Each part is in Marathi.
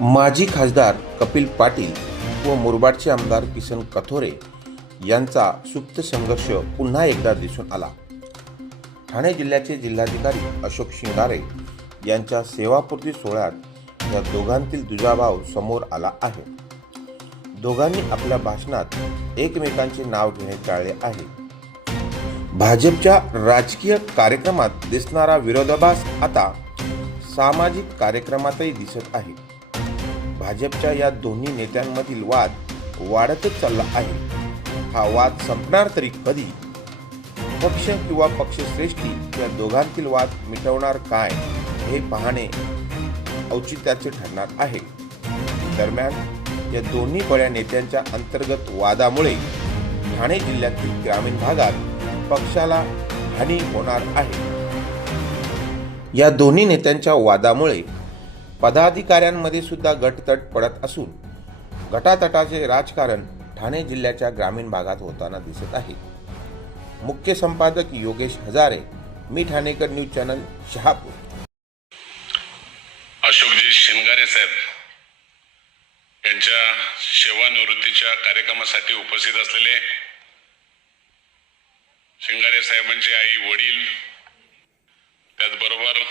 माजी खासदार कपिल पाटील व मुरबाडचे आमदार किसन कथोरे यांचा सुप्त संघर्ष पुन्हा एकदा दिसून आला. ठाणे जिल्ह्याचे जिल्हाधिकारी अशोक शिंगारे यांच्या सेवापूर्ती सोहळ्यात या दोघांतील दुजाभाव समोर आला आहे. दोघांनी आपल्या भाषणात एकमेकांचे नाव घेणे टाळले आहे. भाजपच्या राजकीय कार्यक्रमात दिसणारा विरोधाभास आता सामाजिक कार्यक्रमातही दिसत आहे. भाजपच्या या दोन्ही नेत्यांमधील वाद वाढतच चालला आहे. हा वाद संपणार तरी कधी? पक्ष किंवा पक्षश्रेष्ठी या दोघांतील वाद मिटवणार काय हे पाहणे औचित्याचे ठरणार आहे. दरम्यान या दोन्ही बड्या नेत्यांच्या अंतर्गत वादामुळे ठाणे जिल्ह्यातील ग्रामीण भागात पक्षाला हानी होणार आहे. या दोन्ही नेत्यांच्या वादामुळे पदाधिकाऱ्यांमध्ये सुद्धा गटतट पडत असून गटातटाचे राजकारण ठाणे जिल्ह्याच्या ग्रामीण भागात होताना दिसत आहे. मुख्य संपादक योगेश हजारे मी ठाणेकर न्यूज चॅनल शहापूर. अशोकजी शिंगारे साहेब यांच्या सेवानिवृत्तीच्या कार्यक्रमासाठी उपस्थित असलेले शिंगारे साहेबांचे आई वडील त्याचबरोबर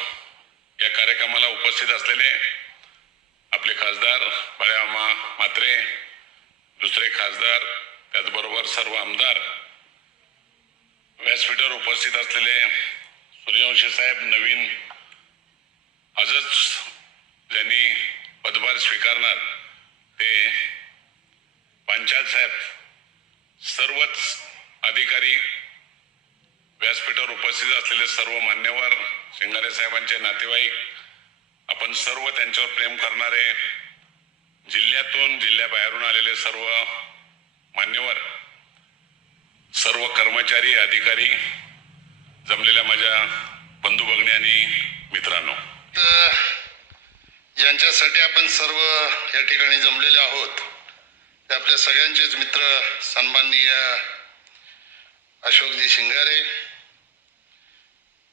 या कार्यक्रमाला उपस्थित असलेले आपले खासदार बळ्यामा मात्रे दुसरे खासदार त्याचबरोबर सर्व आमदार व्यासपीठावर उपस्थित असलेले सूर्यवंशी साहेब नवीन आजच ज्यांनी पदभार स्वीकारणार ते पंचायत साहेब सर्वच अधिकारी व्यासपीठावर उपस्थित असलेले सर्व मान्यवर शिंगारे साहेबांचे नातेवाईक आपण सर्व त्यांच्यावर प्रेम करणारे जिल्ह्यातून जिल्ह्याबाहेरून आलेले सर्व मान्यवर सर्व कर्मचारी अधिकारी जमलेल्या माझ्या बंधू भगिनी आणि मित्रांनो. तर आपण सर्व या ठिकाणी जमलेले आहोत. ते आपल्या सगळ्यांचेच मित्र सन्माननीय अशोकजी शिंगारे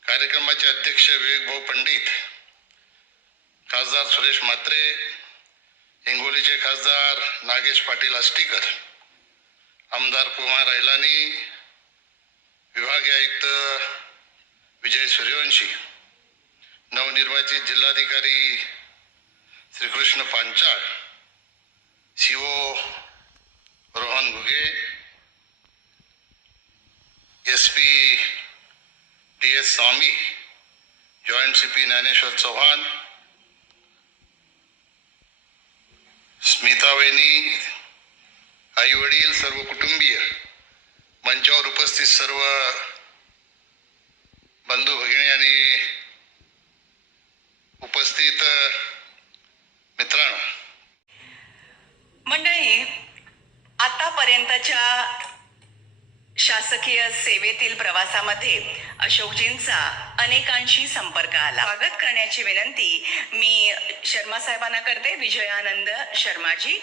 कार्यक्रमाचे अध्यक्ष विवेकभाऊ पंडित खासदार सुरेश म्हात्रे हिंगोलीचे खासदार नागेश पाटील आष्टीकर आमदार कुमार ऐलानी विभागीय आयुक्त विजय सूर्यवंशी नवनिर्वाचित जिल्हाधिकारी Shrikrishna Panchal CO Rohan Ghuge S P D S Swami joint C P Dnyaneshwar Chavan स्मितावेनी आई वडील सर्व कुटुंबीय मंचावर उपस्थित सर्व बंधू भगिनी आणि उपस्थित मित्रांनो. मंडळी आतापर्यंतच्या शासकीय सेवेतील प्रवासामध्ये अशोकजींचा अनेकांशी संपर्क आला. स्वागत करण्याची विनंती मी शर्मा साहेबांना करते. विजयानंद शर्माजी.